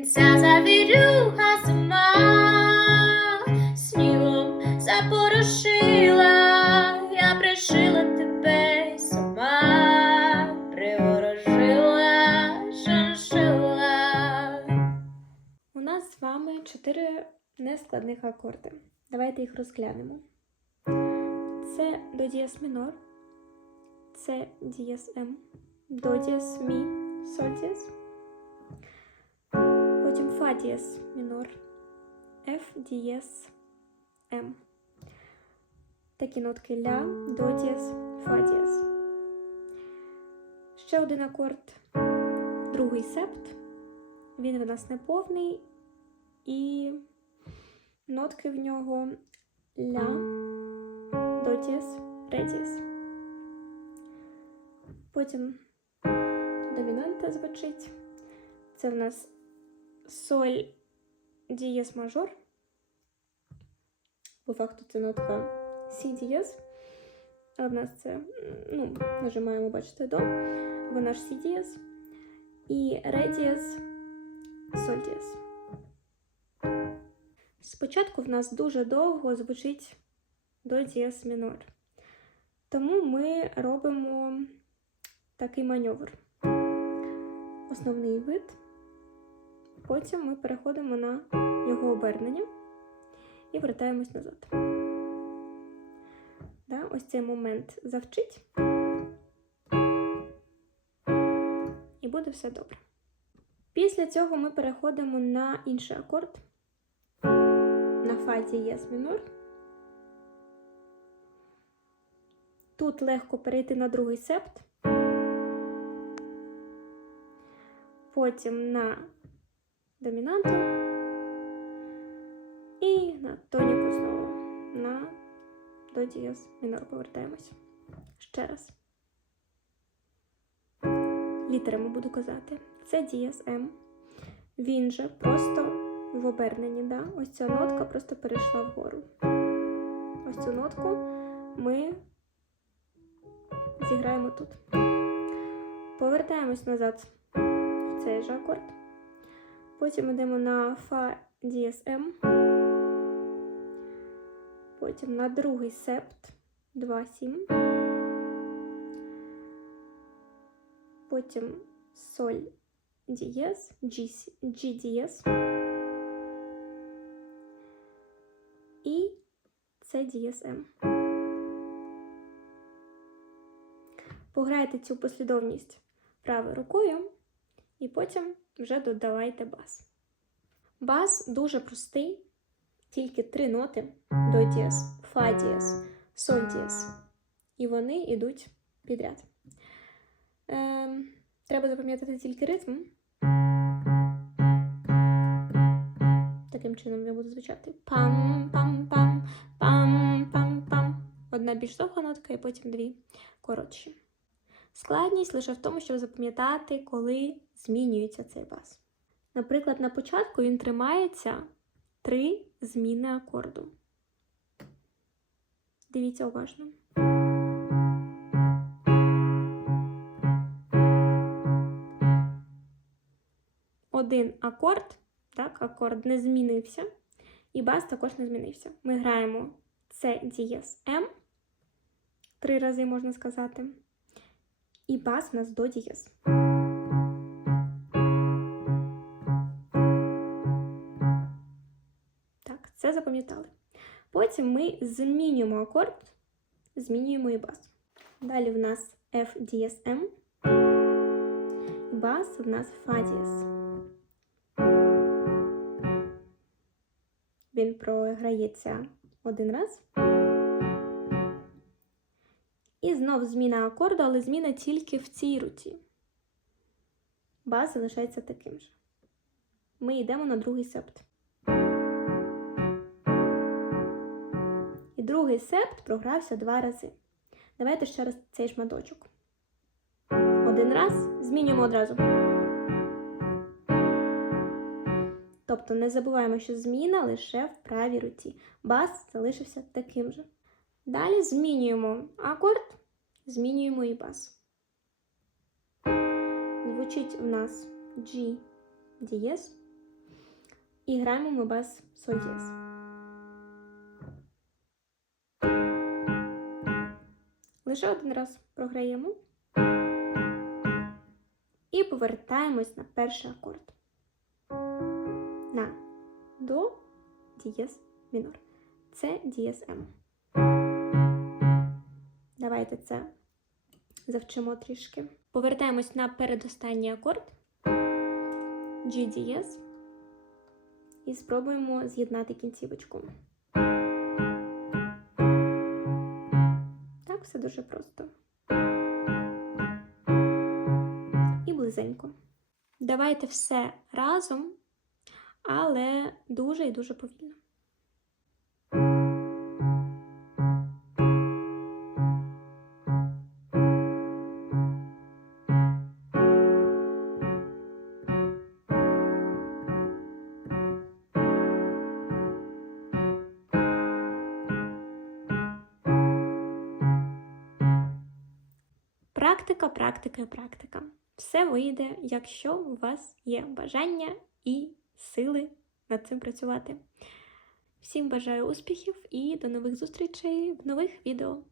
Ця завірюха сама снігом запорошила, я пришила тебе сама приворожила, шиншила. У нас з вами чотири нескладних акорди. Давайте їх розглянемо. Це до дієс мінор, це дієс М, до дієс мі, соль дієс. Фа дієс мінор, Ф дієс М. Такі нотки ля, до дієс, фа дієс. Ще один акорд, другий септ. Він в нас не повний, і нотки в нього ля, до дієс, ре дієс. Потім домінанта звучить. Це в нас соль дієс мажор. По факту це нотка сі дієс. А в нас це, ну, нажимаємо, бачите, до. Вона ж сі дієс. І ре дієс, соль дієс. Спочатку в нас дуже довго звучить до дієс мінор. Тому ми робимо такий маневр. Основний вид. Потім ми переходимо на його обернення і вертаємось назад. Да, ось цей момент завчить. І буде все добре. Після цього ми переходимо на інший акорд на фа дієс мінор. Тут легко перейти на другий септ. Потім на домінанту і на тоніку знову на до дієс мінор повертаємось. Ще раз. Літерами буду казати. Це дієс М. Він же просто в оберненні. Да? Ось ця нотка просто перейшла вгору. Ось цю нотку ми зіграємо тут. Повертаємось назад в цей же акорд. Потім йдемо на Фа дієс М. Потім на другий септ 2-7. Потім соль дієс, G, дієс. І це дієс М. Пограйте цю послідовність правою рукою, і потім вже додавайте бас. Бас дуже простий, тільки три ноти до дієс, фа дієс, соль дієс. І вони йдуть підряд. Ем, треба запам'ятати тільки ритм. Таким чином я буду звучати пам-пам-пам, пам-пам-пам. Одна більш довга нотка, і потім дві коротші. Складність лише в тому, щоб запам'ятати, коли змінюється цей бас. Наприклад, на початку він тримається три зміни акорду. Дивіться уважно. Один акорд, так, акорд не змінився, і бас також не змінився. Ми граємо С дієс М, три рази можна сказати, і бас у нас до дієс. Так, це запам'ятали. Потім ми змінюємо акорд, змінюємо і бас. Далі в нас F дієс М, бас в нас Фа дієс. Він програється один раз. Знов зміна акорду, але зміна тільки в цій руці. Бас залишається таким же. Ми йдемо на другий септ. І другий септ програвся два рази. Давайте ще раз цей шматочок. Один раз змінюємо одразу. Тобто не забуваємо, що зміна лише в правій руці. Бас залишився таким же. Далі змінюємо акорд, змінюємо і бас. Звучить у нас G дієс, І граємо ми бас соль дієс. Лише один раз програємо. І повертаємось на перший акорд. На до дієс мінор. Це дієс М. Давайте це завчимо трішки. Повертаємось на передостанній акорд G дієс і спробуємо з'єднати кінцівочку. Так, все дуже просто. І близенько. Давайте все разом, але дуже і дуже повільно. Практика, практика і практика. Все вийде, якщо у вас є бажання і сили над цим працювати. Всім бажаю успіхів і до нових зустрічей в нових відео.